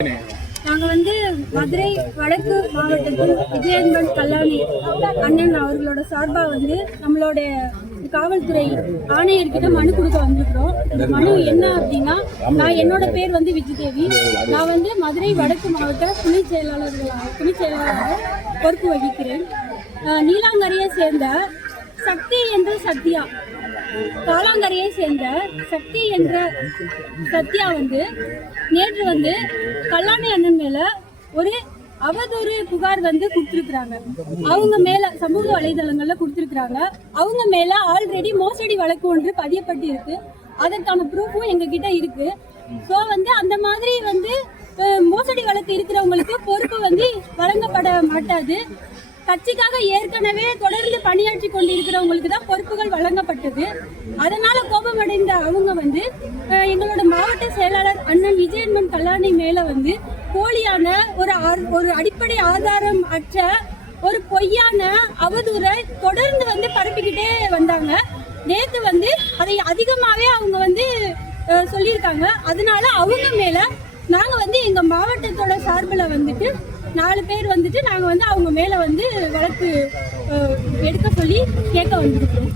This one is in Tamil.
நாங்கள் மதுரை வடக்கு மாவட்டத்தில் விஜயன்பன் கல்லாணி அண்ணன் அவர்களோட சார்பாக நம்மளோட காவல்துறை ஆணையர்கிட்ட மனு கொடுக்க வந்திருக்கிறோம். இந்த மனு என்ன அப்படின்னா, நான் என்னோட பேர் விஜயதேவி. நான் மதுரை வடக்கு மாவட்ட துணை செயலாளராக பொறுப்பு வகிக்கிறேன். நீலாங்கரையை சேர்ந்த சக்தி என்ற சத்யா, காலாங்கரையை சேர்ந்த சக்தி என்ற சத்யா நேற்று கல்லாணி அண்ணன் மேல ஒரு அவதூறு புகார் கொடுத்திருக்கிறாங்க. அவங்க மேல சமூக வலைதளங்கள்ல கொடுத்திருக்கிறாங்க. அவங்க மேல ஆல்ரெடி மோசடி வழக்கு ஒன்று பதியப்பட்டு இருக்கு. அதற்கான ப்ரூஃபும் எங்க கிட்ட இருக்கு. ஸோ அந்த மாதிரி மோசடி வழக்கு இருக்கிறவங்களுக்கு பொறுப்பு வழங்கப்பட மாட்டாது. கட்சிக்காக ஏற்கனவே தொடர்ந்து பணியாற்றி கொண்டிருக்கிறவங்களுக்கு தான் பொறுப்புகள் வழங்கப்பட்டது. அதனால கோபமடைந்த அவங்க எங்களோட மாவட்ட செயலாளர் அண்ணன் விஜயன்பன் கல்லாணி மேல போலியான ஒரு அடிப்படை ஆதாரம் அற்ற ஒரு பொய்யான அவதூறை தொடர்ந்து பரப்பிக்கிட்டே வந்தாங்க. நேத்து அதை அதிகமாவே அவங்க சொல்லியிருக்காங்க. அதனால அவங்க மேல நாங்க எங்க மாவட்டத்தோட சார்பில் 4 பேர் நாங்க அவங்க மேல வழக்கு எடுக்க சொல்லி கேட்க வந்திருக்கோம்.